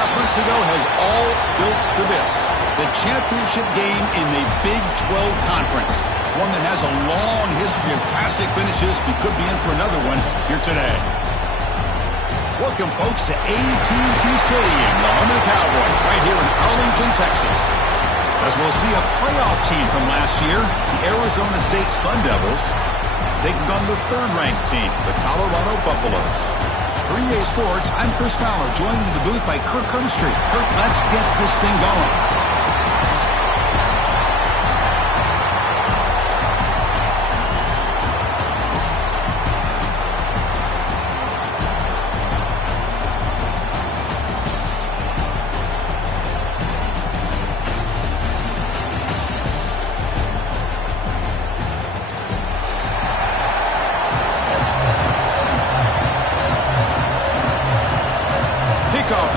2.5 months ago has all built to this. The championship game in the Big 12 Conference. One that has a long history of classic finishes. We could be in for another one here today. Welcome, folks, to AT&T Stadium, the home of the Cowboys, right here in Arlington, Texas. As we'll see a playoff team from last year, the Arizona State Sun Devils, taking on the third-ranked team, the Colorado Buffaloes. For EA Sports, I'm Chris Fowler, joined in the booth by Kirk Herbstreit. Kirk, let's get this thing going.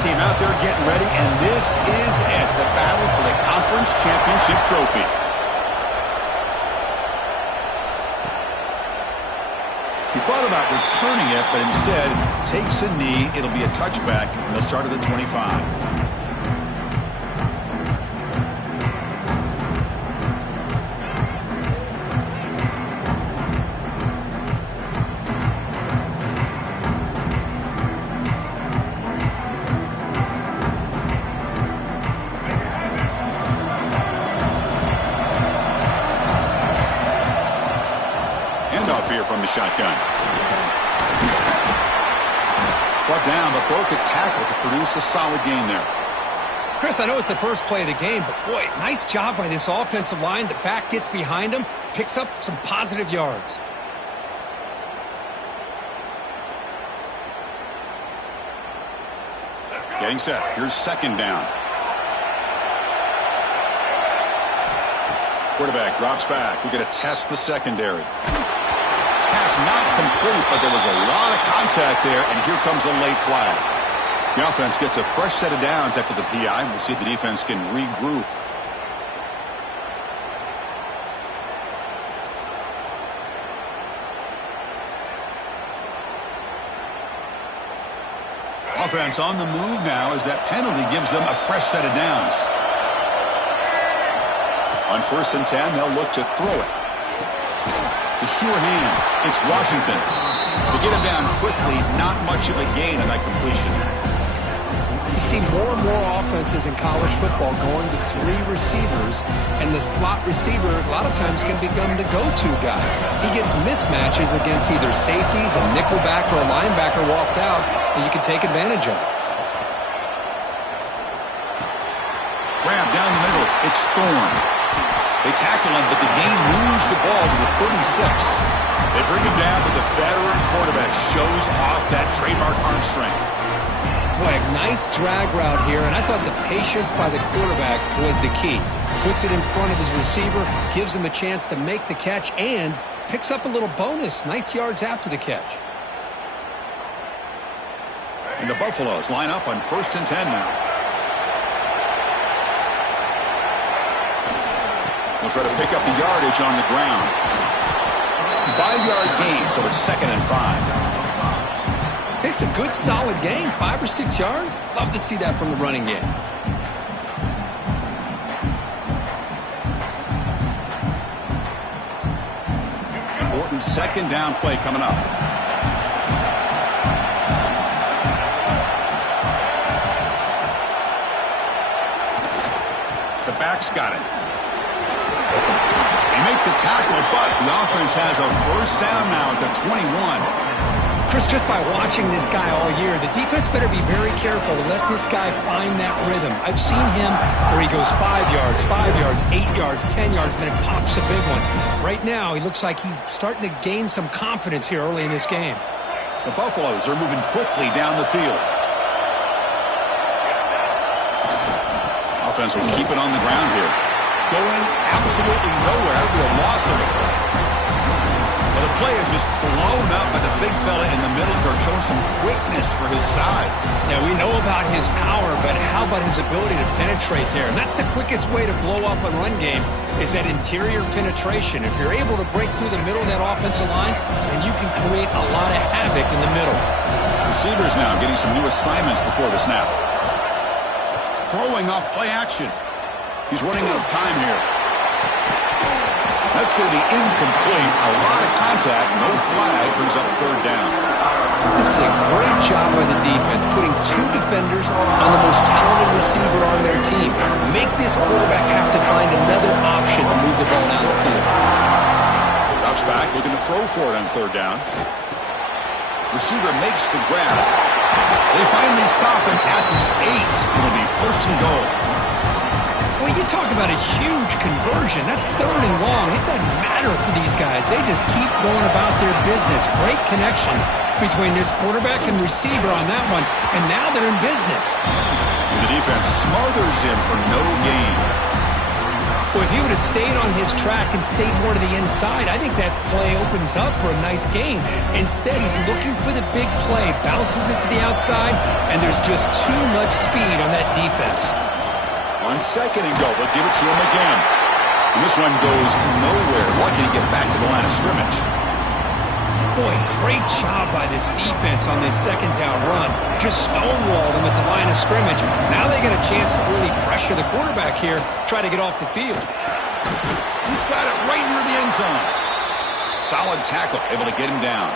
Team out there getting ready, and this is it, the battle for the conference championship trophy. He thought about returning it, but instead takes a knee. It'll be a touchback. They'll start at the 25. Here from the shotgun. Brought down, but broke a tackle to produce a solid gain there. Chris, I know it's the first play of the game, but boy, nice job by this offensive line. The back gets behind him, picks up some positive yards. Getting set. Here's second down. Quarterback drops back. We're going to test the secondary. Pass not complete, but there was a lot of contact there, and here comes a late flag. The offense gets a fresh set of downs after the PI. We'll see if the defense can regroup. Offense on the move now as that penalty gives them a fresh set of downs. On 1st and 10, they'll look to throw it. The sure hands. It's Washington. To get him down quickly, not much of a gain on that completion. You see more and more offenses in college football going to 3 receivers, and the slot receiver a lot of times can become the go-to guy. He gets mismatches against either safeties, a nickelback, or a linebacker walked out, and you can take advantage of it. Grab down the middle. It's Thorne. They tackle him, but the gain moves the ball to the 36. They bring him down, but the veteran quarterback shows off that trademark arm strength. Boy, a nice drag route here, and I thought the patience by the quarterback was the key. Puts it in front of his receiver, gives him a chance to make the catch, and picks up a little bonus. Nice yards after the catch. And the Buffaloes line up on 1st and 10 now. We'll try to pick up the yardage on the ground. 5-yard gain, so it's 2nd and 5. It's a good, solid gain. 5 or 6 yards. Love to see that from the running game. Important 2nd down play coming up. The back's got it. They make the tackle, but the offense has a 1st down now at the 21. Chris, just by watching this guy all year, the defense better be very careful to let this guy find that rhythm. I've seen him where he goes 5 yards, 8 yards, 10 yards, and then it pops a big one. Right now, he looks like he's starting to gain some confidence here early in this game. The Buffaloes are moving quickly down the field. Offense will keep it on the ground here. Going absolutely nowhere. That would be a loss of it. Well, the play is just blown up by the big fella in the middle. Kirk showing some quickness for his size. Yeah, we know about his power, but how about his ability to penetrate there? And that's the quickest way to blow up a run game is that interior penetration. If you're able to break through the middle of that offensive line, then you can create a lot of havoc in the middle. Receivers now getting some new assignments before the snap. throwing off play action. He's running out of time here. That's going to be incomplete. A lot of contact. No flag. Brings up third down. This is a great job by the defense, putting two defenders on the most talented receiver on their team. Make this quarterback have to find another option to move the ball down the field. Drops back, looking to throw for it on third down. Receiver makes the grab. They finally stop him at the 8. It'll be first and goal. Well, you talk about a huge conversion. That's third and long. It doesn't matter for these guys. They just keep going about their business. Great connection between this quarterback and receiver on that one, and now they're in business. And the defense smothers him for no gain. Well, if he would have stayed on his track and stayed more to the inside, I think that play opens up for a nice gain. Instead, he's looking for the big play, bounces it to the outside, and there's just too much speed on that defense. On second and goal, they'll give it to him again. And this one goes nowhere. Lucky to get back to the line of scrimmage. Boy, great job by this defense on this second down run. Just stonewalled him at the line of scrimmage. Now they get a chance to really pressure the quarterback here, try to get off the field. He's got it right near the end zone. Solid tackle, able to get him down.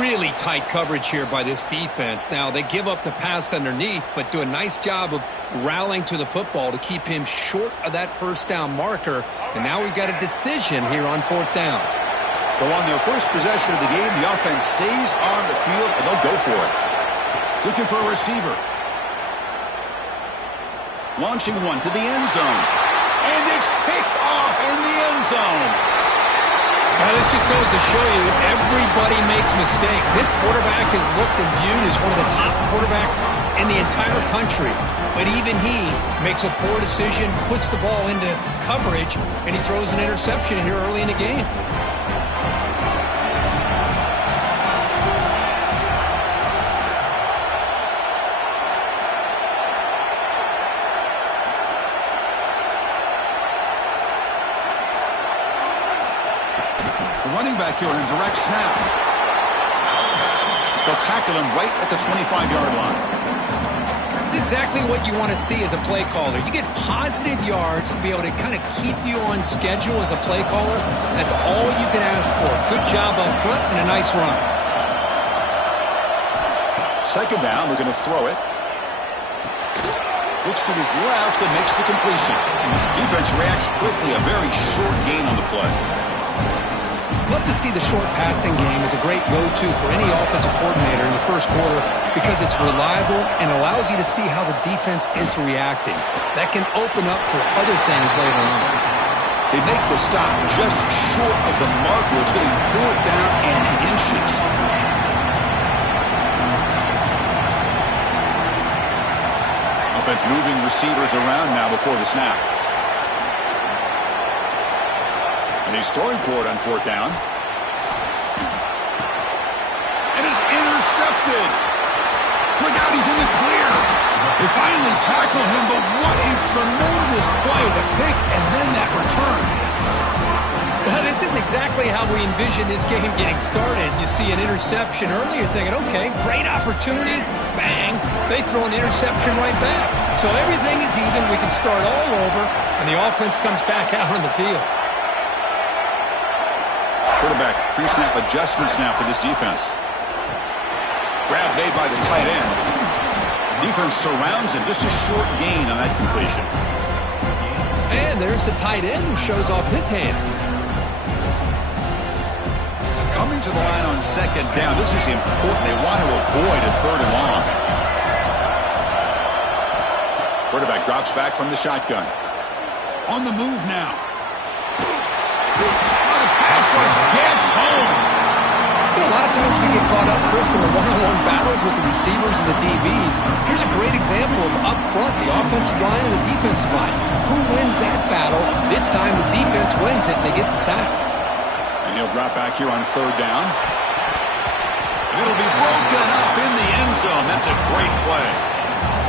Really tight coverage here by this defense. Now, they give up the pass underneath, but do a nice job of rallying to the football to keep him short of that first down marker. And now we've got a decision here on fourth down. So on their first possession of the game, the offense stays on the field, and they'll go for it. Looking for a receiver. Launching one to the end zone. And it's picked off in the end zone. Now, this just goes to show you everybody makes mistakes. This quarterback is looked and viewed as one of the top quarterbacks in the entire country. But even he makes a poor decision, puts the ball into coverage, and he throws an interception here early in the game. Running back here on a direct snap. They'll tackle him right at the 25-yard line. That's exactly what you want to see as a play caller. You get positive yards to be able to kind of keep you on schedule as a play caller. That's all you can ask for. Good job up front and a nice run. Second down, we're going to throw it. Looks to his left and makes the completion. Defense reacts quickly. A very short gain on the play. Love to see the short passing game as a great go-to for any offensive coordinator in the first quarter because it's reliable and allows you to see how the defense is reacting. That can open up for other things later on. They make the stop just short of the marker. It's going to be fourth down and inches. Offense moving receivers around now before the snap. And he's throwing for it on fourth down. And is intercepted. Look out, he's in the clear. They finally tackle him, but what a tremendous play. The pick and then that return. Well, this isn't exactly how we envision this game getting started. You see an interception early, you're thinking, okay, great opportunity. Bang. They throw an interception right back. So everything is even. We can start all over, and the offense comes back out on the field. Quarterback pre-snap adjustments now for this defense. Grab made by the tight end. Defense surrounds him. Just a short gain on that completion. And there's the tight end who shows off his hands. Coming to the line on second down. This is important. They want to avoid a third and long. Quarterback drops back from the shotgun. On the move now. Pass rush gets home. You know, a lot of times we get caught up, Chris, in the one-on-one battles with the receivers and the DBs. Here's a great example of up front, the offensive line and the defensive line. Who wins that battle? This time the defense wins it and they get the sack. And he'll drop back here on third down. And it'll be broken up in the end zone. That's a great play.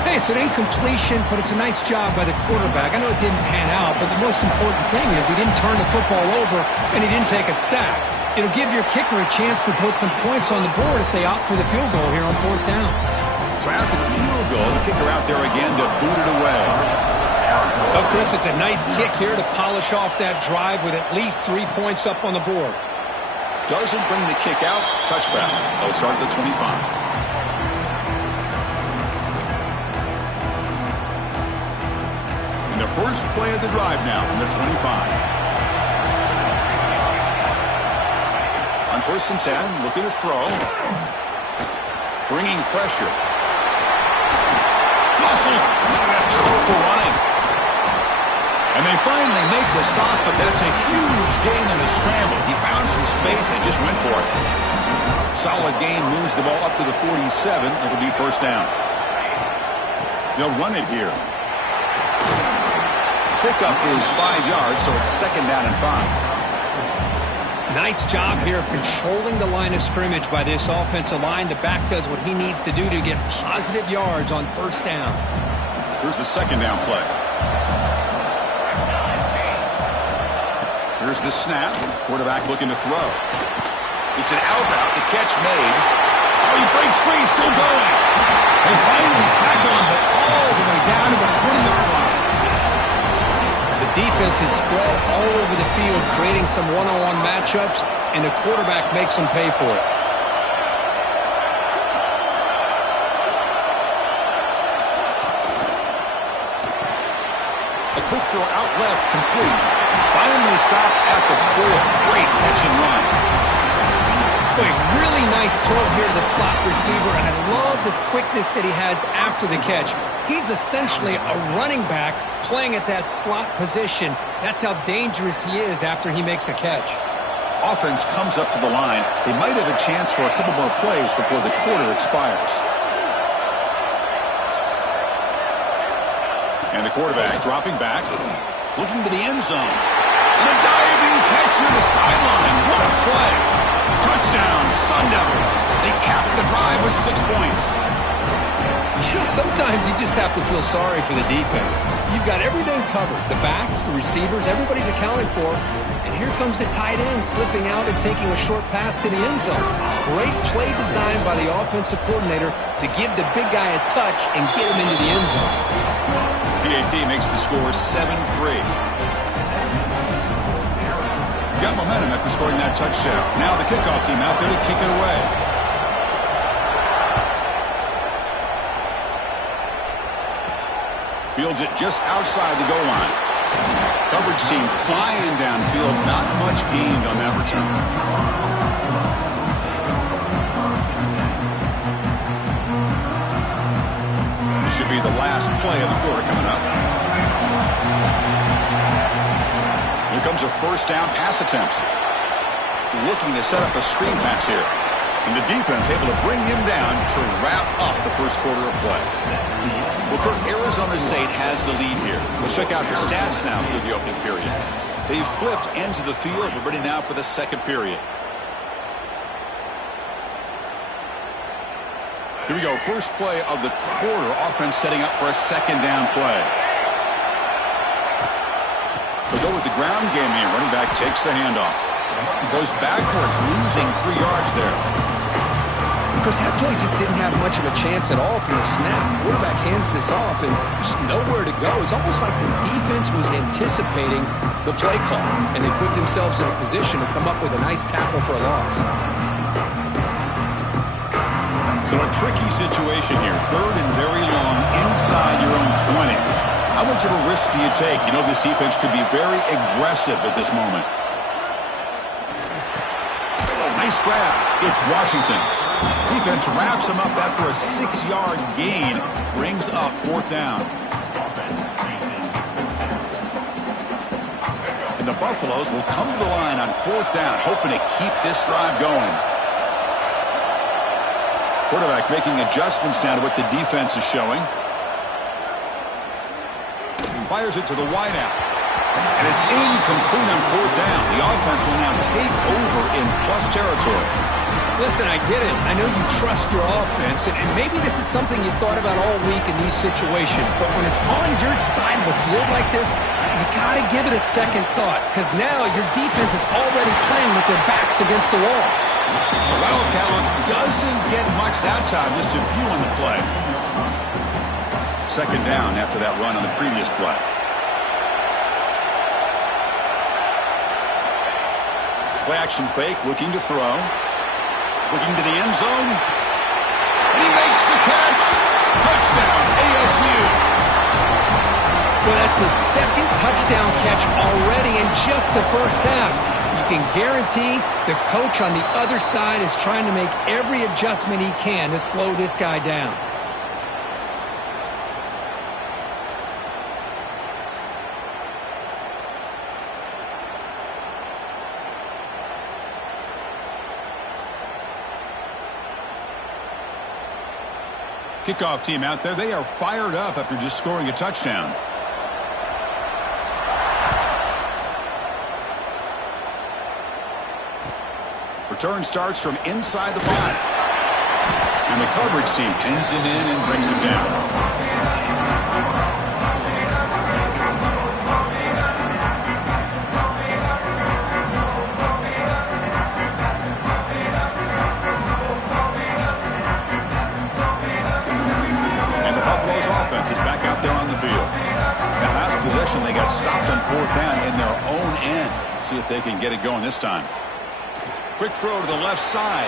Hey, it's an incompletion, but it's a nice job by the quarterback. I know it didn't pan out, but the most important thing is he didn't turn the football over and he didn't take a sack. It'll give your kicker a chance to put some points on the board if they opt for the field goal here on fourth down. So after the field goal, the kicker out there again to boot it away. Oh, Chris, it's a nice kick here to polish off that drive with at least 3 points up on the board. Doesn't bring the kick out. Touchback. They'll start at the 25. And the first play of the drive now from the 25. On 1st and 10, looking to throw. Bringing pressure. Muscles. Look at that powerful running. And they finally make the stop, but that's a huge gain in the scramble. He found some space and just went for it. Solid gain, moves the ball up to the 47. It'll be first down. They'll run it here. Pickup is 5 yards, so it's 2nd down and 5. Nice job here of controlling the line of scrimmage by this offensive line. The back does what he needs to do to get positive yards on 1st down. Here's the 2nd down play. Here's the snap. Quarterback looking to throw. It's an out route. The catch made. Oh, he breaks free. Still going. They finally tackle him, but all the way down to the 20-yard line. The defense is spread all over the field, creating some one-on-one matchups, and the quarterback makes them pay for it. A quick throw out left, complete. Finally stopped at the 4. Great catch and run. Boy, really nice throw here to the slot receiver, and I love the quickness that he has after the catch. He's essentially a running back playing at that slot position. That's how dangerous he is after he makes a catch. Offense comes up to the line. They might have a chance for a couple more plays before the quarter expires. And the quarterback dropping back, looking to the end zone. And a diving catch near the sideline. What a play. Touchdown, Sun Devils. They capped the drive with 6 points. You know, sometimes you just have to feel sorry for the defense. You've got everything covered. The backs, the receivers, everybody's accounted for. And here comes the tight end slipping out and taking a short pass to the end zone. Great play design by the offensive coordinator to give the big guy a touch and get him into the end zone. PAT makes the score 7-3. Got momentum after scoring that touchdown. Now the kickoff team out there to kick it away. Fields it just outside the goal line. Coverage team flying downfield. Not much gained on that return. This should be the last play of the quarter coming up. Here comes a 1st down pass attempt. Looking to set up a screen pass here. And the defense able to bring him down to wrap up the first quarter of play. Well, Kirk, Arizona State has the lead here. Let's check out the stats now through the opening period. They've flipped ends of the field. We're ready now for the 2nd period. Here we go. First play of the quarter. Offense setting up for a 2nd down play. They'll go with the ground game here. Running back takes the handoff. Goes backwards, losing 3 yards there. Chris, that play just didn't have much of a chance at all from the snap. Quarterback hands this off and just nowhere to go. It's almost like the defense was anticipating the play call, and they put themselves in a position to come up with a nice tackle for a loss. So a tricky situation here. 3rd and very long inside your own 20. How much of a risk do you take? You know this defense could be very aggressive at this moment. Nice grab. It's Washington. Defense wraps him up after a 6-yard gain. Brings up 4th down. And the Buffaloes will come to the line on 4th down, hoping to keep this drive going. Quarterback making adjustments now to what the defense is showing. Fires it to the wideout. And it's incomplete on 4th down. The offense will now take over in plus territory. Listen, I get it. I know you trust your offense, and maybe this is something you thought about all week in these situations, but when it's on your side of the field like this, you got to give it a second thought, because now your defense is already playing with their backs against the wall. The Wildcat look does Doesn't get much that time, just a few on the play. Second down after that run on the previous play. Play action fake, looking to throw. Looking to the end zone. And he makes the catch. Touchdown, ASU. Well, that's his second touchdown catch already in just the first half. You can guarantee the coach on the other side is trying to make every adjustment he can to slow this guy down. Kickoff team out there, they are fired up after just scoring a touchdown. Return starts from inside the 5. And the coverage team pins him in and brings him down. Is back out there on the field. That last possession, they got stopped on 4th down in their own end. Let's see if they can get it going this time. Quick throw to the left side.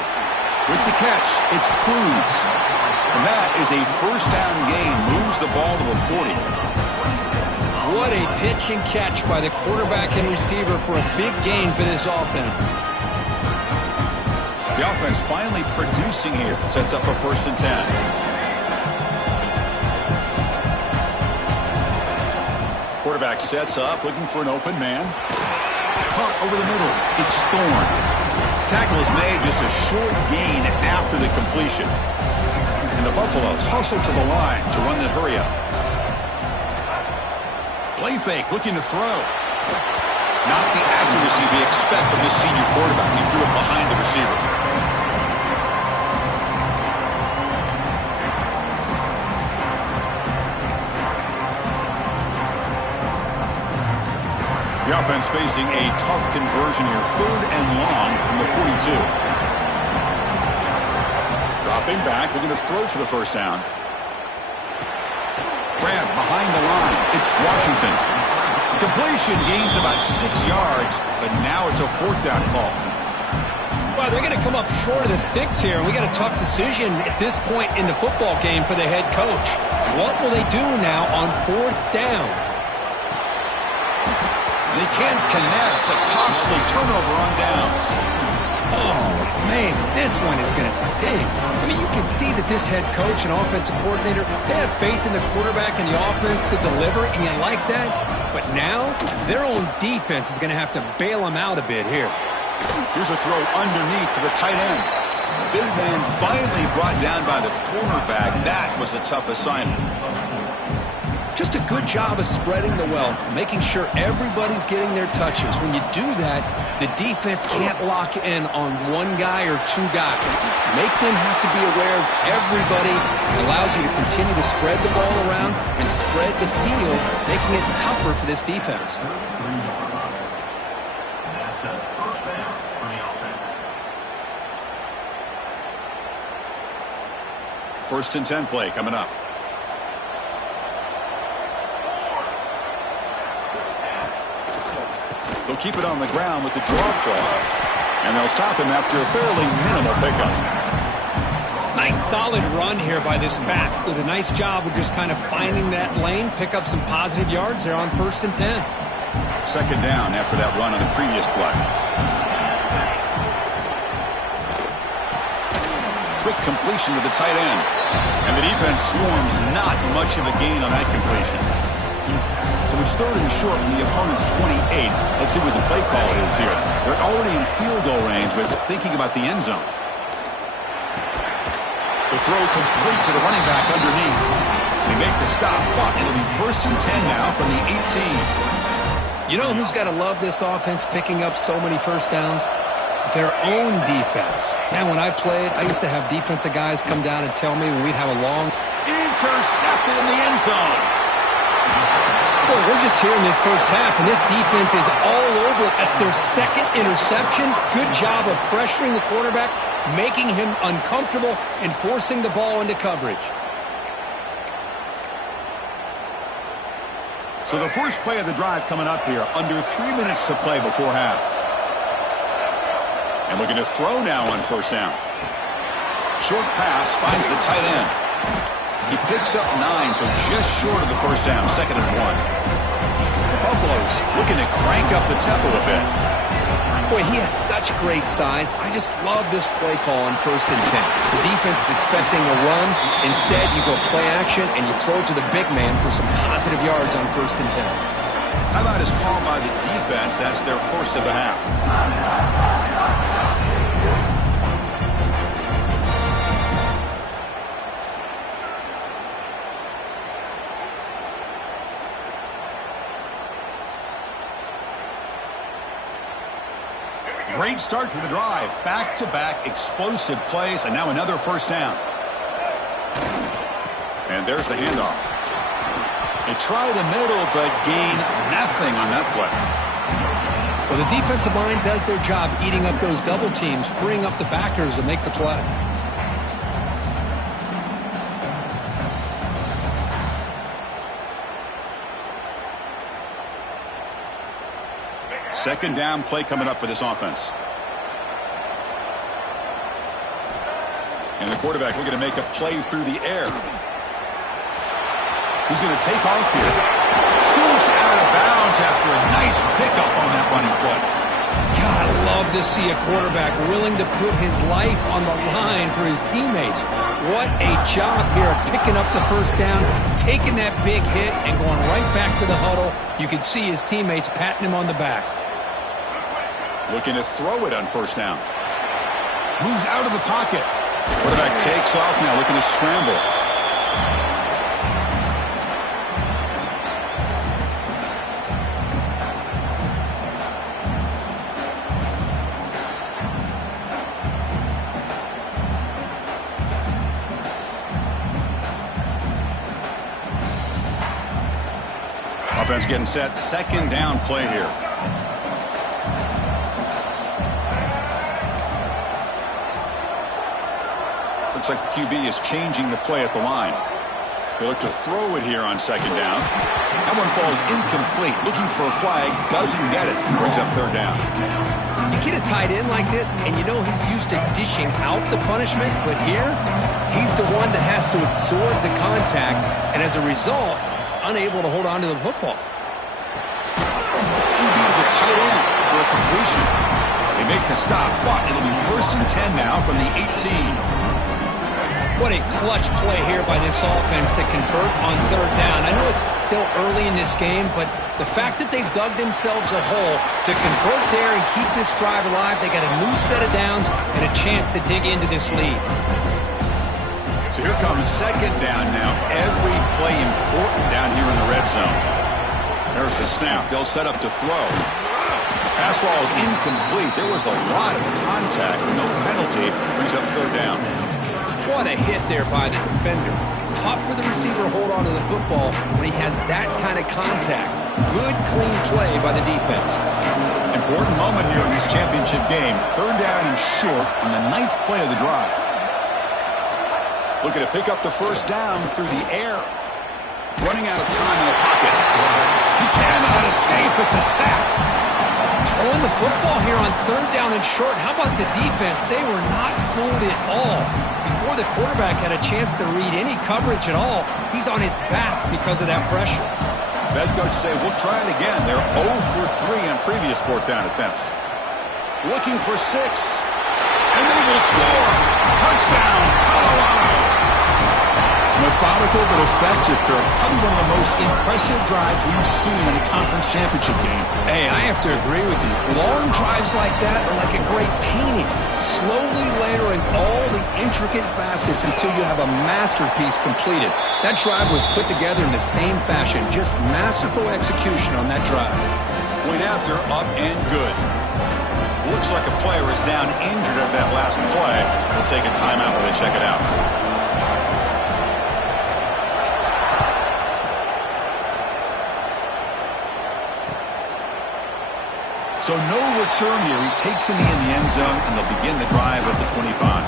With the catch, it's Cruz. And that is a first down gain. Moves the ball to the 40. What a pitch and catch by the quarterback and receiver for a big gain for this offense. The offense finally producing here. Sets up a 1st and 10. Quarterback sets up, looking for an open man. Caught over the middle. It's Thorne. Tackle is made, just a short gain after the completion. And the Buffaloes hustle to the line to run the hurry up. Play fake, looking to throw. Not the accuracy we expect from this senior quarterback. He threw it behind the receiver. The offense facing a tough conversion here. 3rd and long from the 42. Dropping back, looking to throw for the first down. Grab behind the line. It's Washington. Completion gains about 6 yards, but now it's a 4th down call. Well, they're going to come up short of the sticks here. We got a tough decision at this point in the football game for the head coach. What will they do now on 4th down? They can't connect. A costly turnover on downs. Oh, man, this one is going to sting. I mean, you can see that this head coach and offensive coordinator, they have faith in the quarterback and the offense to deliver, and you like that. But now, their own defense is going to have to bail them out a bit here. Here's a throw underneath to the tight end. Big man finally brought down by the cornerback. That was a tough assignment. Just a good job of spreading the wealth, making sure everybody's getting their touches. When you do that, the defense can't lock in on one guy or 2 guys. Make them have to be aware of everybody. It allows you to continue to spread the ball around and spread the field, making it tougher for this defense. First and 10 play coming up. They'll keep it on the ground with the draw play. And they'll stop him after a fairly minimal pickup. Nice solid run here by this back. Did a nice job of just kind of finding that lane, pick up some positive yards there on 1st and 10. Second down after that run on the previous play. Quick completion to the tight end. And the defense swarms not much of a gain on that completion. So it's 3rd and short from the opponent's 28. Let's see what the play call is here. They're already in field goal range, but thinking about the end zone. The throw complete to the running back underneath. They make the stop, but it'll be 1st and 10 now from the 18. You know who's got to love this offense picking up so many first downs? Their own defense. Man, when I played, I used to have defensive guys come down and tell me when we'd have a long... Intercepted in the end zone. Well, we're just here in this first half, and this defense is all over it. That's their 2nd interception. Good job of pressuring the quarterback. making him uncomfortable and forcing the ball into coverage. So the first play of the drive coming up here, under 3 minutes to play before half. And looking to throw now on first down. Short pass finds the tight end. He picks up 9, so just short of the first down, 2nd and 1. Buffalo's looking to crank up the tempo a bit. Boy, he has such great size. I just love this play call on 1st and 10. The defense is expecting a run. Instead, you go play action, and you throw it to the big man for some positive yards on 1st and 10. Timeout is called by the defense. That's their first of the half. Great start to the drive. Back-to-back explosive plays, and now another first down. And there's the handoff. They try the middle, but gain nothing on that play. Well, the defensive line does their job eating up those double teams, freeing up the backers to make the play. Second down play coming up for this offense. And the quarterback looking to make a play through the air. He's going to take off here. Scoots out of bounds after a nice pickup on that running play. God, I love to see a quarterback willing to put his life on the line for his teammates. What a job here of picking up the first down, taking that big hit, and going right back to the huddle. You can see his teammates patting him on the back. Looking to throw it on first down. Moves out of the pocket. Quarterback takes off now, looking to scramble. Offense getting set. Second down play here. Looks like the QB is changing the play at the line. They look to throw it here on second down. That one falls incomplete. Looking for a flag. Doesn't get it. Brings up third down. You get a tight end like this, and you know he's used to dishing out the punishment, but here, he's the one that has to absorb the contact, and as a result, he's unable to hold on to the football. QB to the tight end for a completion. They make the stop, but it'll be 1st and 10 now from the 18. What a clutch play here by this offense to convert on third down. I know it's still early in this game, but the fact that they've dug themselves a hole to convert there and keep this drive alive, they got a new set of downs and a chance to dig into this lead. So here comes second down now. Every play important down here in the red zone. There's the snap. They'll set up to throw. Pass ball is incomplete. There was a lot of contact. No penalty. Brings up third down. What a hit there by the defender. Tough for the receiver to hold on to the football when he has that kind of contact. Good, clean play by the defense. Important moment here in this championship game. Third down and short on the 9th play of the drive. Looking to pick up the first down through the air. Running out of time in the pocket. He cannot escape. It's a sack. Throwing the football here on third down and short. How about the defense? They were not fooled at all. Before the quarterback had a chance to read any coverage at all, he's on his back because of that pressure. Head coach say, we'll try it again. They're 0 for 3 on previous fourth down attempts. Looking for 6. And they will score. Touchdown, Colorado. Methodical but effective, Kirk. Probably one of the most impressive drives we've seen in a conference championship game. Hey, I have to agree with you. Long drives like that are like a great painting. Slowly layering all the intricate facets until you have a masterpiece completed. That drive was put together in the same fashion. Just masterful execution on that drive. Point after, up and good. Looks like a player is down injured at that last play. We'll take a timeout while they check it out. So no return here. He takes in the end zone, and they'll begin the drive at the 25.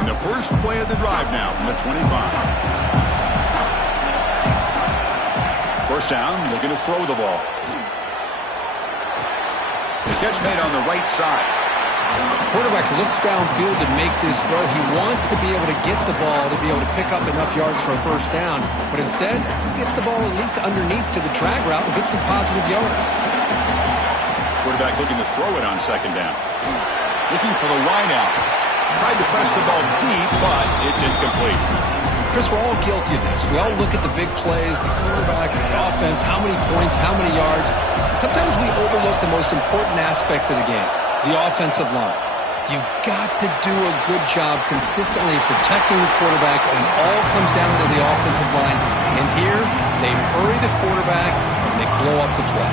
And the first play of the drive now from the 25. First down, looking to throw the ball. The catch made on the right side. Quarterback looks downfield to make this throw. He wants to be able to get the ball to be able to pick up enough yards for a first down. But instead, he gets the ball at least underneath to the drag route and gets some positive yards. Quarterback looking to throw it on second down. Looking for the wide out. Tried to press the ball deep, but it's incomplete. Chris, we're all guilty of this. We all look at the big plays, the quarterbacks, the offense, how many points, how many yards. Sometimes we overlook the most important aspect of the game, the offensive line. You've got to do a good job consistently protecting the quarterback, and it all comes down to the offensive line. And here, they hurry the quarterback, and they blow up the play.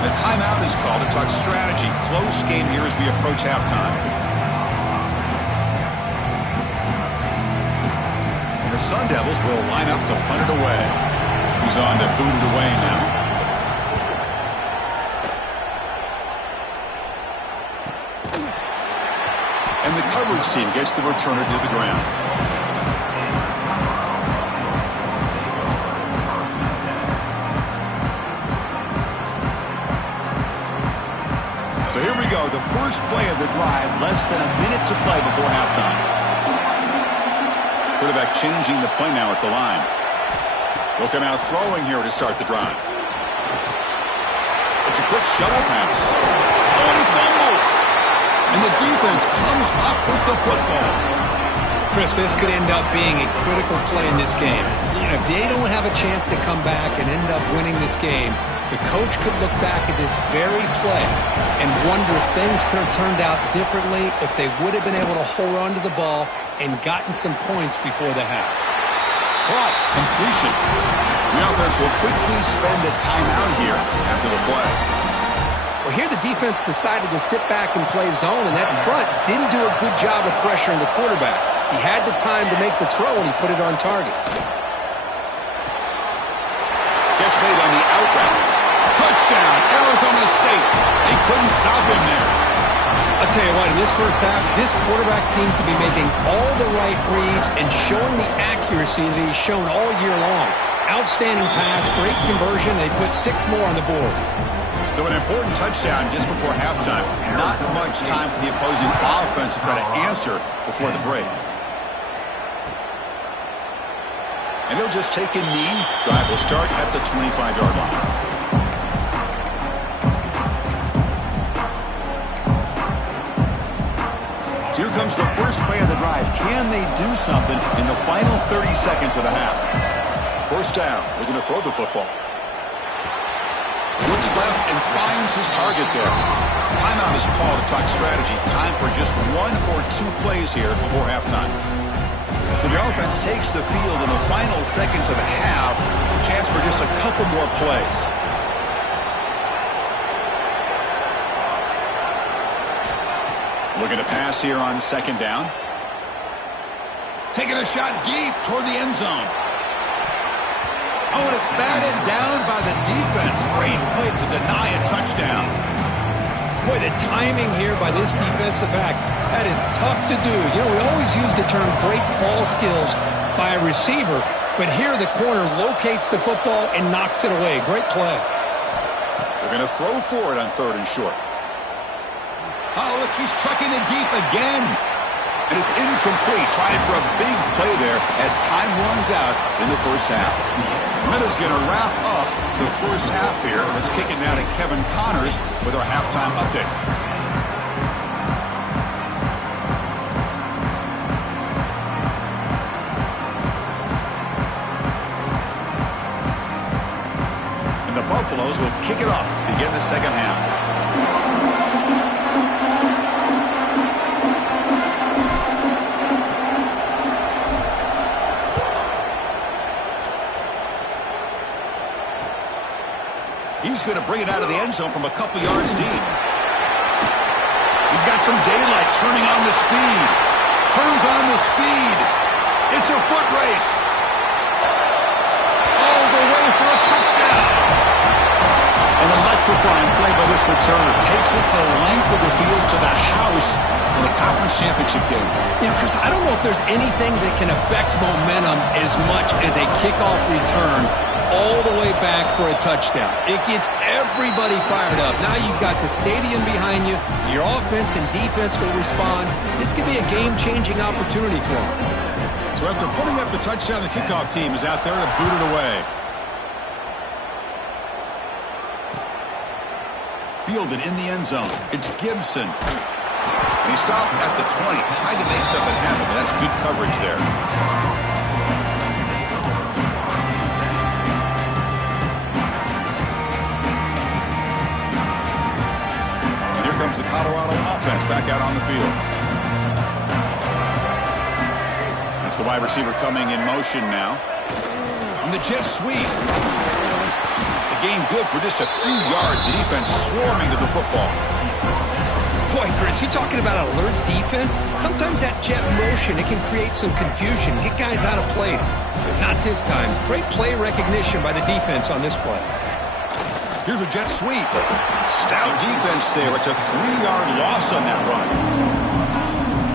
The timeout is called to talk strategy. Close game here as we approach halftime. And the Sun Devils will line up to punt it away. He's on to boot it away now. And the coverage team gets the returner to the ground. So here we go, the first play of the drive, less than a minute to play before halftime. Quarterback changing the play now at the line. They'll come out throwing here to start the drive. It's a quick shuttle pass. Oh, and he fumbles! And the defense comes up with the football. Chris, this could end up being a critical play in this game. You know, if they don't have a chance to come back and end up winning this game, the coach could look back at this very play and wonder if things could have turned out differently, if they would have been able to hold on to the ball and gotten some points before the half. Caught. Completion. The offense will quickly spend a timeout here after the play. Well, here the defense decided to sit back and play zone, and that front didn't do a good job of pressuring the quarterback. He had the time to make the throw, and he put it on target. Catch made on the out route. Touchdown, Arizona State. They couldn't stop him there. I'll tell you what, in this first half, this quarterback seemed to be making all the right reads and showing the accuracy that he's shown all year long. Outstanding pass, great conversion. They put 6 more on the board. So an important touchdown just before halftime. Not much time for the opposing offense to try to answer before the break. And he'll just take a knee. Drive will start at the 25-yard line. So here comes the first play of the drive. Can they do something in the final 30 seconds of the half? First down. Looking to throw the football. Looks left and finds his target there. Timeout is called to talk strategy. Time for just 1 or 2 plays here before halftime. So the offense takes the field in the final seconds of the half. Chance for just a couple more plays. Looking to pass here on second down. Taking a shot deep toward the end zone. Oh, and it's batted down by the defense. Great play to deny a touchdown. Boy, the timing here by this defensive back, that is tough to do. You know, we always use the term great ball skills by a receiver, but here the corner locates the football and knocks it away. Great play. They're going to throw for it on 3rd and short. Oh, look, he's trucking it deep again. And it's incomplete. Trying for a big play there as time runs out in the first half. Miller's going to wrap up the first half here. Let's kick it now to Kevin Connors with our halftime update. And the Buffaloes will kick it off to begin the second half. He's going to bring it out of the end zone from a couple yards deep. got some daylight, turning on the speed. Turns on the speed. It's a foot race. All the way for a touchdown. An electrifying play by this returner. Takes it the length of the field to the house in a conference championship game. You know, Chris, I don't know if there's anything that can affect momentum as much as a kickoff return all the way back for a touchdown. It gets everybody fired up. Now you've got the stadium behind you. Your offense and defense will respond. This could be a game-changing opportunity for them. So after putting up the touchdown, the kickoff team is out there to boot it away. Fielded in the end zone. It's Gibson. And he stopped at the 20. Tried to make something happen, but that's good coverage there. And here comes the Colorado offense back out on the field. That's the wide receiver coming in motion now. On the jet sweep. Gain good for just a few yards. The defense swarming to the football. Boy, Chris, you're talking about alert defense. Sometimes that jet motion, it can create some confusion, get guys out of place. But not this time. Great play recognition by the defense on this play. Here's a jet sweep. Stout defense there. It's a 3-yard loss on that run.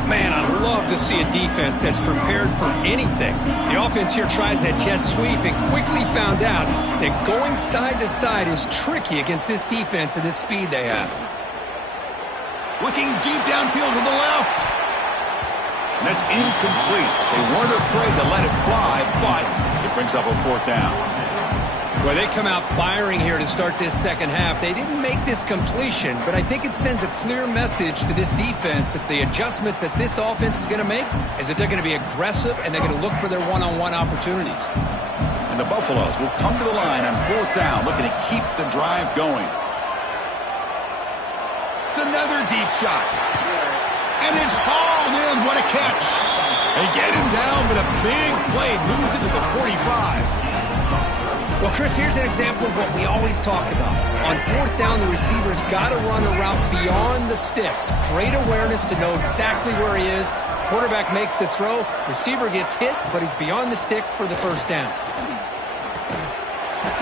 Man, I love to see a defense that's prepared for anything. The offense here tries that jet sweep and quickly found out that going side to side is tricky against this defense and this speed they have. Looking deep downfield to the left. And that's incomplete. They weren't afraid to let it fly, but it brings up a 4th down. Well, they come out firing here to start this second half. They didn't make this completion, but I think it sends a clear message to this defense that the adjustments that this offense is going to make is that they're going to be aggressive and they're going to look for their one-on-one opportunities. And the Buffaloes will come to the line on 4th down, looking to keep the drive going. It's another deep shot. And it's hauled in. What a catch. They get him down, but a big play moves into the 45. Well, Chris, here's an example of what we always talk about. On 4th down, the receiver's got to run a route beyond the sticks. Great awareness to know exactly where he is. Quarterback makes the throw. Receiver gets hit, but he's beyond the sticks for the 1st down.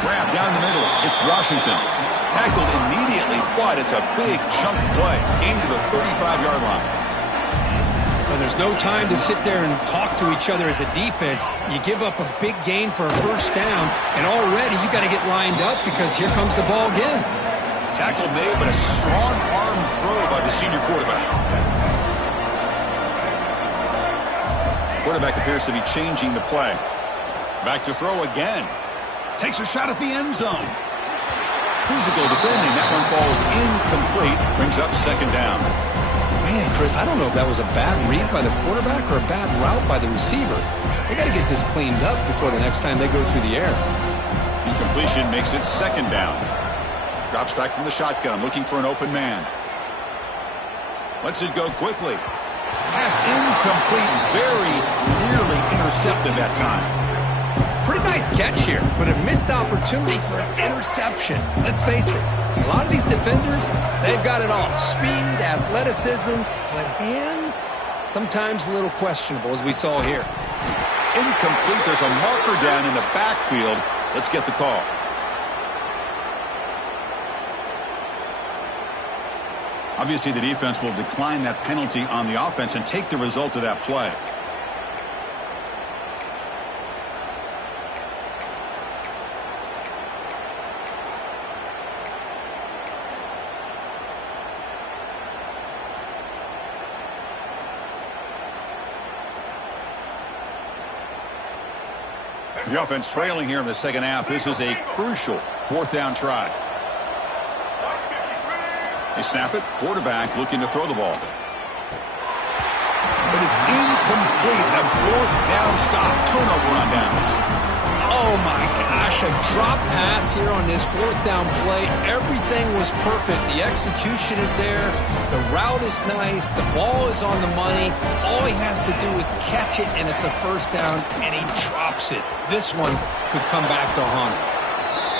Grab down the middle. It's Washington. Tackled immediately, but it's a big chunk play. Game to the 35-yard line. Well, there's no time to sit there and talk to each other as a defense. You give up a big gain for a 1st down, and already you got to get lined up because here comes the ball again. Tackle made, but a strong arm throw by the senior quarterback. Quarterback appears to be changing the play. Back to throw again. Takes a shot at the end zone. Physical defending. That one falls incomplete. Brings up 2nd down. Man, Chris, I don't know if that was a bad read by the quarterback or a bad route by the receiver. They got to get this cleaned up before the next time they go through the air. Incompletion makes it 2nd down. Drops back from the shotgun, looking for an open man. Lets it go quickly. Pass incomplete, very nearly intercepted that time. Pretty nice catch here, but a missed opportunity for an interception. Let's face it, a lot of these defenders, they've got it all. Speed, athleticism, but hands, sometimes a little questionable, as we saw here. Incomplete. There's a marker down in the backfield. Let's get the call. Obviously, the defense will decline that penalty on the offense and take the result of that play. The offense trailing here in the second half. This is a crucial 4th down try. They snap it. Quarterback looking to throw the ball. But it's incomplete. A 4th down stop. Turnover on downs. Oh, my gosh. A drop pass here on this 4th down play. Everything was perfect. The execution is there. The route is nice. The ball is on the money. All he has to do is catch it, and it's a 1st down, and he drops it. This one could come back to haunt him.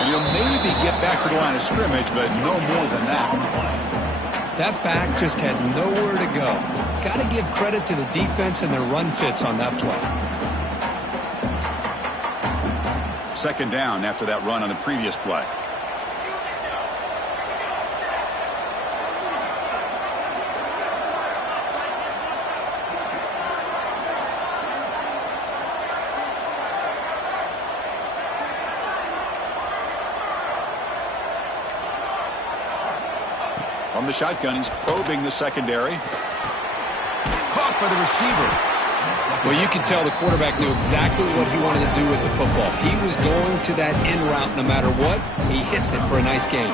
And he'll maybe get back to the line of scrimmage, but no more than that. That back just had nowhere to go. Got to give credit to the defense and their run fits on that play. Second down after that run on the previous play. From the shotgun, he's probing the secondary. Caught by the receiver. Well, you can tell the quarterback knew exactly what he wanted to do with the football. He was going to that in route no matter what. He hits it for a nice gain.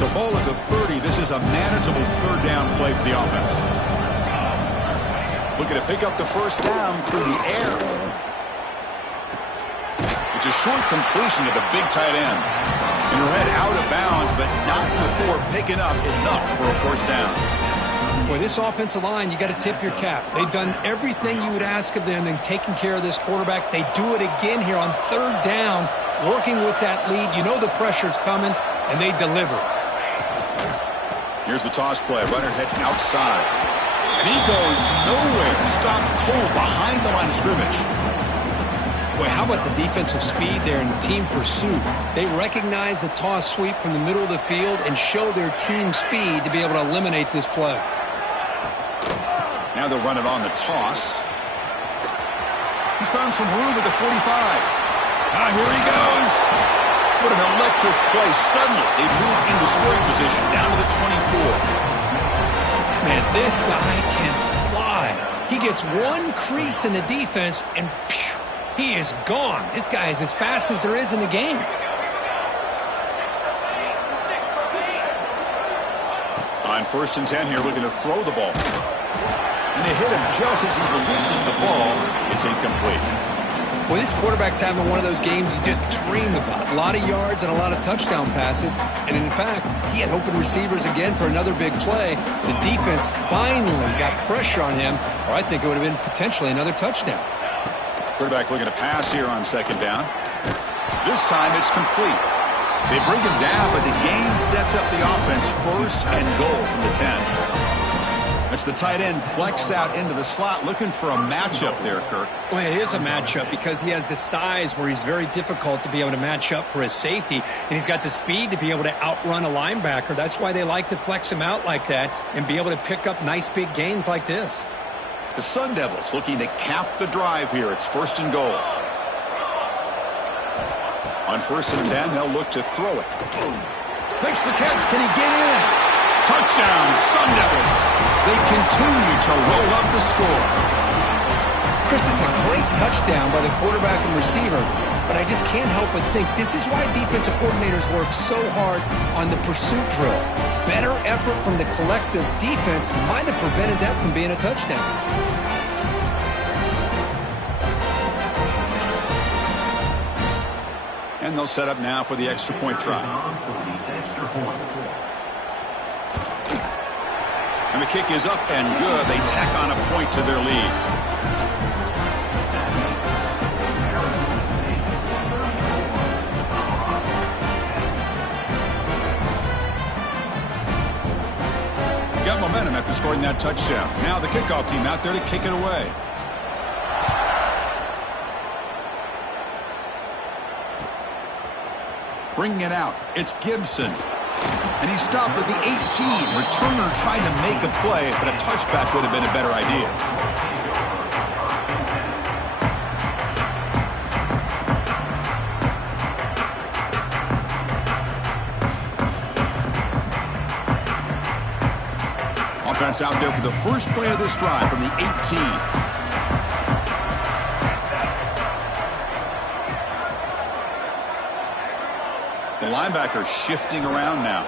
So ball at the 30. This is a manageable third down play for the offense. Looking to pick up the first down through the air. It's a short completion to the big tight end. And her head out of bounds, but not before picking up enough for a first down. Boy, this offensive line, you got to tip your cap. They've done everything you would ask of them in taking care of this quarterback. They do it again here on third down, working with that lead. You know the pressure's coming, and they deliver. Here's the toss play. Runner heads outside. And he goes nowhere. Stopped cold behind the line of scrimmage. Boy, how about the defensive speed there and the team pursuit? They recognize the toss sweep from the middle of the field and show their team speed to be able to eliminate this play. Now they'll run it on the toss. He's found some room at the 45. Here he goes. What an electric play. Suddenly, they move into scoring position down to the 24. Man, this guy can fly. He gets one crease in the defense and phew, he is gone. This guy is as fast as there is in the game. On 1st and 10 here, looking to throw the ball. And they hit him just as he releases the ball. It's incomplete. Well, this quarterback's having one of those games you just dream about. A lot of yards and a lot of touchdown passes. And in fact, he had open receivers again for another big play. The defense finally got pressure on him, or I think it would have been potentially another touchdown. Quarterback looking to pass here on 2nd down. This time it's complete. They bring him down, but the game sets up the offense 1st and goal from the 10. That's the tight end flexed out into the slot, looking for a matchup there, Kirk. Well, it is a matchup because he has the size where he's very difficult to be able to match up for his safety, and he's got the speed to be able to outrun a linebacker. That's why they like to flex him out like that and be able to pick up nice big gains like this. The Sun Devils looking to cap the drive here. It's 1st and goal. On 1st and 10, they'll look to throw it. Makes the catch. Can he get in? Touchdown, Sun Devils. They continue to roll up the score. Chris, this is a great touchdown by the quarterback and receiver, but I just can't help but think this is why defensive coordinators work so hard on the pursuit drill. Better effort from the collective defense might have prevented that from being a touchdown. And they'll set up now for the extra point try. And the kick is up and good. They tack on a point to their lead. Got momentum after scoring that touchdown. Now the kickoff team out there to kick it away. Bringing it out, it's Gibson. And he stopped at the 18. Returner trying to make a play, but a touchback would have been a better idea. Offense out there for the first play of this drive from the 18. The linebacker shifting around now.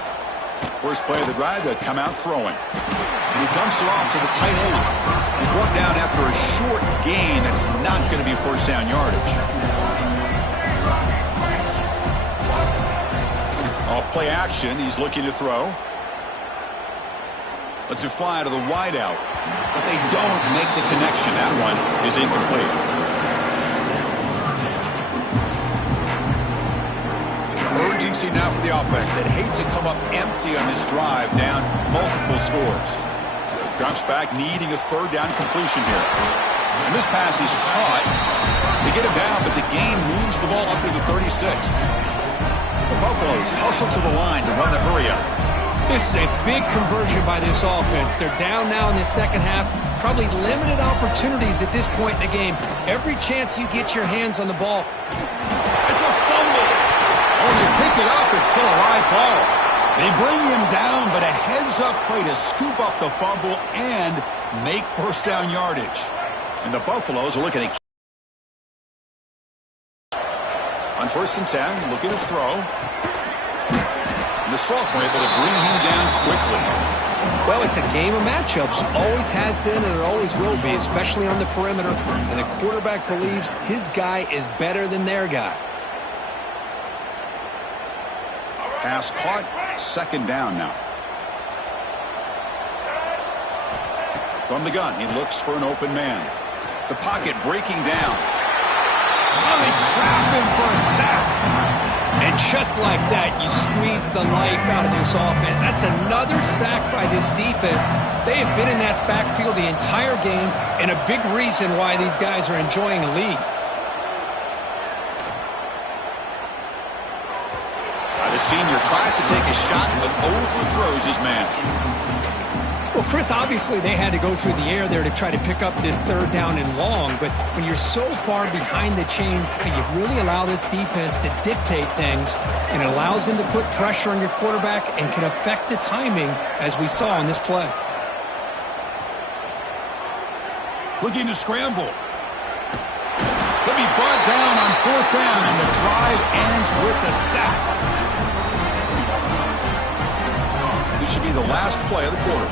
First play of the drive, they'll come out throwing. And he dumps it off to the tight end. He's brought down after a short gain that's not going to be first down yardage. Off play action, he's looking to throw. Lets it fly to the wideout. But they don't make the connection. That one is incomplete. Switching seat now for the offense. They'd hate to come up empty on this drive, down multiple scores. Drops back, needing a third down completion here. And this pass is caught. They get him down, but the gain moves the ball up to the 36. The Buffaloes hustle to the line to run the hurry up. This is a big conversion by this offense. They're down now in the second half. Probably limited opportunities at this point in the game. Every chance you get your hands on the ball. It's a fumble. Oh, they pick it up. It's still a live ball. They bring him down, but a heads-up play to scoop up the fumble and make first down yardage. And the Buffaloes are looking at on 1st and 10, looking to throw. And the sophomore able to bring him down quickly. Well, it's a game of matchups. Always has been and it always will be, especially on the perimeter. And the quarterback believes his guy is better than their guy. Pass caught. 2nd down now. From the gun, he looks for an open man. The pocket breaking down. Oh, they trap him for a sack. And just like that, you squeeze the life out of this offense. That's another sack by this defense. They have been in that backfield the entire game, and a big reason why these guys are enjoying a lead. The senior tries to take a shot, but overthrows his man. Well, Chris, obviously they had to go through the air there to try to pick up this 3rd down and long, but when you're so far behind the chains, you really allow this defense to dictate things, and it allows them to put pressure on your quarterback and can affect the timing, as we saw on this play. Looking to scramble. He'll be brought down on 4th down, and the drive ends with the sack. This should be the last play of the quarter.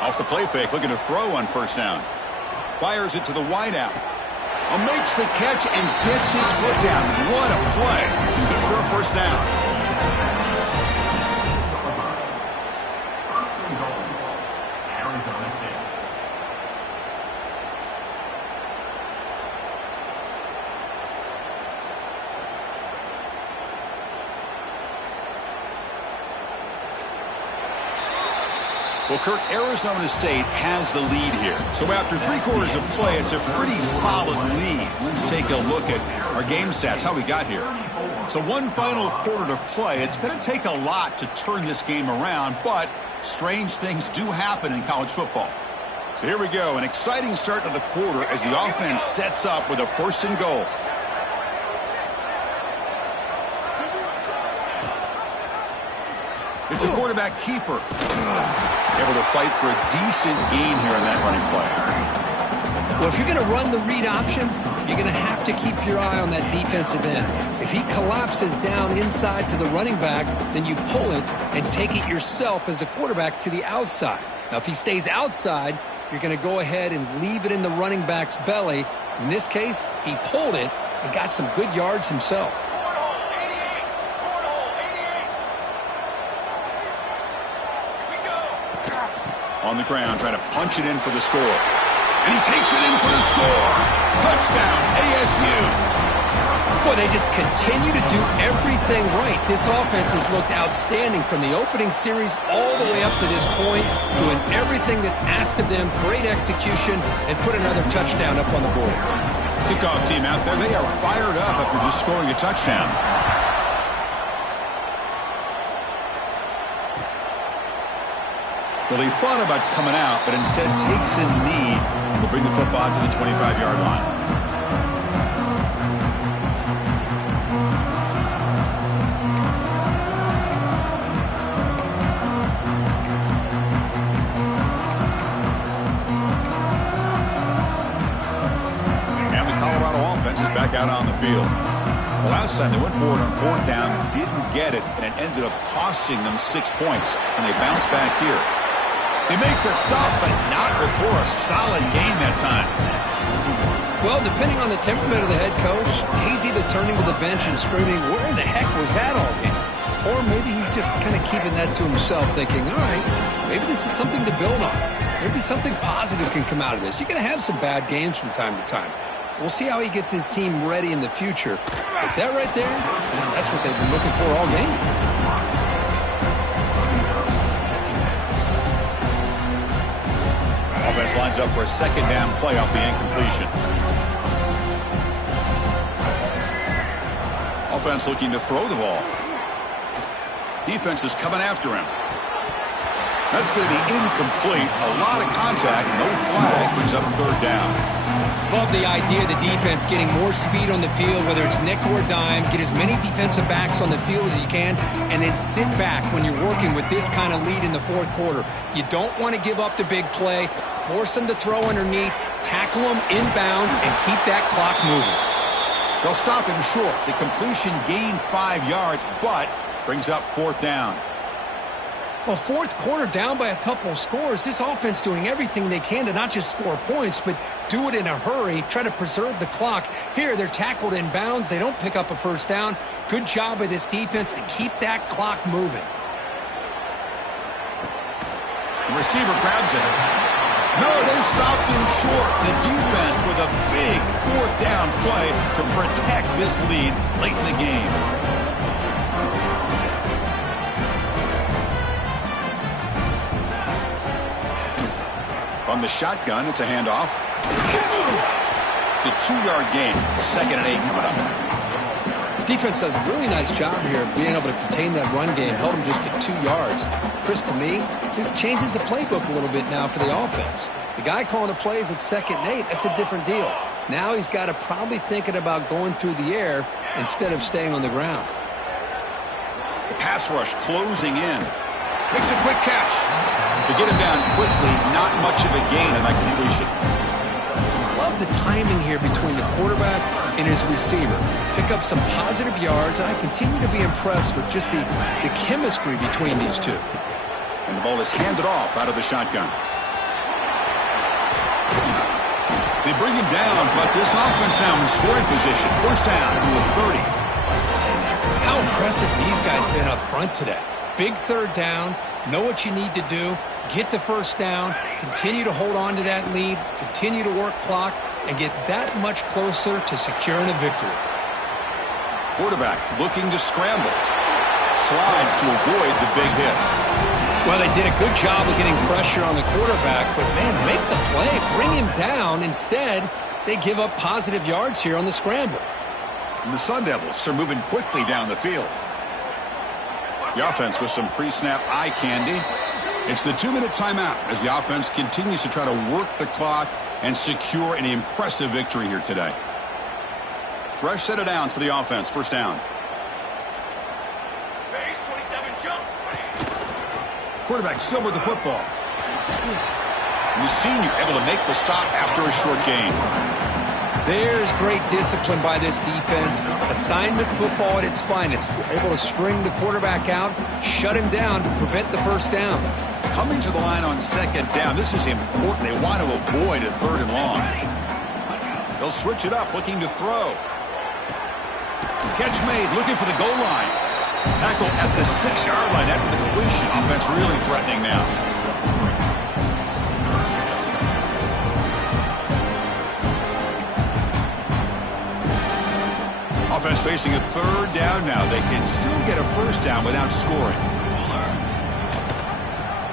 Off the play fake, looking to throw on 1st down. Fires it to the wideout. Makes the catch and gets his foot down. What a play. Good for a 1st down. Well, Kirk, Arizona State has the lead here. So after 3 quarters of play, it's a pretty solid lead. Let's take a look at our game stats, how we got here. So 1 final quarter to play. It's going to take a lot to turn this game around, but strange things do happen in college football. So here we go, an exciting start to the quarter as the offense sets up with a 1st and goal. It's a quarterback keeper. Able to fight for a decent gain here in that running play. Well, if you're going to run the read option, you're going to have to keep your eye on that defensive end. If he collapses down inside to the running back, then you pull it and take it yourself as a quarterback to the outside. Now, if he stays outside, you're going to go ahead and leave it in the running back's belly. In this case, he pulled it and got some good yards himself. On the ground, trying to punch it in for the score. And he takes it in for the score. Touchdown, ASU. Boy, they just continue to do everything right. This offense has looked outstanding from the opening series all the way up to this point, doing everything that's asked of them, great execution, and put another touchdown up on the board. Kickoff team out there, they are fired up after just scoring a touchdown. Well, he thought about coming out, but instead takes a knee and will bring the football to the 25-yard line. And the Colorado offense is back out on the field. The last time they went forward on 4th down, didn't get it, and it ended up costing them 6 points, and they bounce back here. They make the stop, but not before a solid gain that time. Well, depending on the temperament of the head coach, he's either turning to the bench and screaming, where in the heck was that all game? Or maybe he's just kind of keeping that to himself, thinking, all right, maybe this is something to build on. Maybe something positive can come out of this. You're going to have some bad games from time to time. We'll see how he gets his team ready in the future. But that right there, man, that's what they've been looking for all game. Offense lines up for a second down play off the incompletion. Offense looking to throw the ball. Defense is coming after him. That's going to be incomplete. A lot of contact. No flag. Brings up third down. Love the idea of the defense getting more speed on the field, whether it's nickel or dime. Get as many defensive backs on the field as you can, and then sit back when you're working with this kind of lead in the fourth quarter. You don't want to give up the big play. Force them to throw underneath, tackle them inbounds, and keep that clock moving. They'll stop him short. The completion gained 5 yards, but brings up fourth down. Well, fourth quarter down by a couple of scores. This offense doing everything they can to not just score points, but do it in a hurry, try to preserve the clock. Here, they're tackled in bounds. They don't pick up a first down. Good job by this defense to keep that clock moving. The receiver grabs it. No, they stopped him short. The defense with a big fourth down play to protect this lead late in the game. On the shotgun, it's a handoff. It's a 2-yard gain. 2nd and 8 coming up. Defense does a really nice job here of being able to contain that run game. Held him just to 2 yards. Chris, to me, this changes the playbook a little bit now for the offense. The guy calling the plays at 2nd and 8, that's a different deal. Now he's got to probably thinking about going through the air instead of staying on the ground. The pass rush closing in. Makes a quick catch. To get him down quickly, not much of a gain on that completion. Love the timing here between the quarterback and his receiver. Pick up some positive yards, and I continue to be impressed with just the chemistry between these two. And the ball is handed off out of the shotgun. They bring him down, but this offense now in scoring position. First down from the 30. How impressive these guys been up front today. Big third down, know what you need to do, get the first down, continue to hold on to that lead, continue to work clock, and get that much closer to securing a victory. Quarterback looking to scramble. Slides to avoid the big hit. Well, they did a good job of getting pressure on the quarterback, but, man, make the play, bring him down. Instead, they give up positive yards here on the scramble. And the Sun Devils are moving quickly down the field. The offense with some pre-snap eye candy. It's the 2-minute timeout as the offense continues to try to work the clock and secure an impressive victory here today. Fresh set of downs for the offense. First down. Quarterback still with the football. And the senior able to make the stop after a short gain. There's great discipline by this defense. Assignment football at its finest. Able to string the quarterback out, shut him down to prevent the first down. Coming to the line on second down. This is important. They want to avoid a third and long. They'll switch it up, looking to throw. Catch made, looking for the goal line. Tackle at the 6-yard line after the completion. Offense really threatening now. Offense facing a third down now. They can still get a first down without scoring.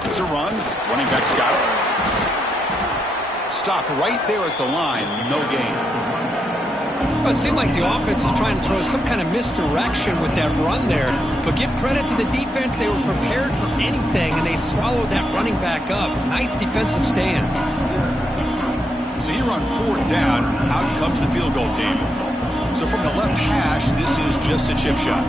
It's a run. Running back's got it. Stop right there at the line. No gain. Well, it seemed like the offense is trying to throw some kind of misdirection with that run there. But give credit to the defense. They were prepared for anything, and they swallowed that running back up. Nice defensive stand. So here on fourth down, out comes the field goal team. So from the left hash, this is just a chip shot.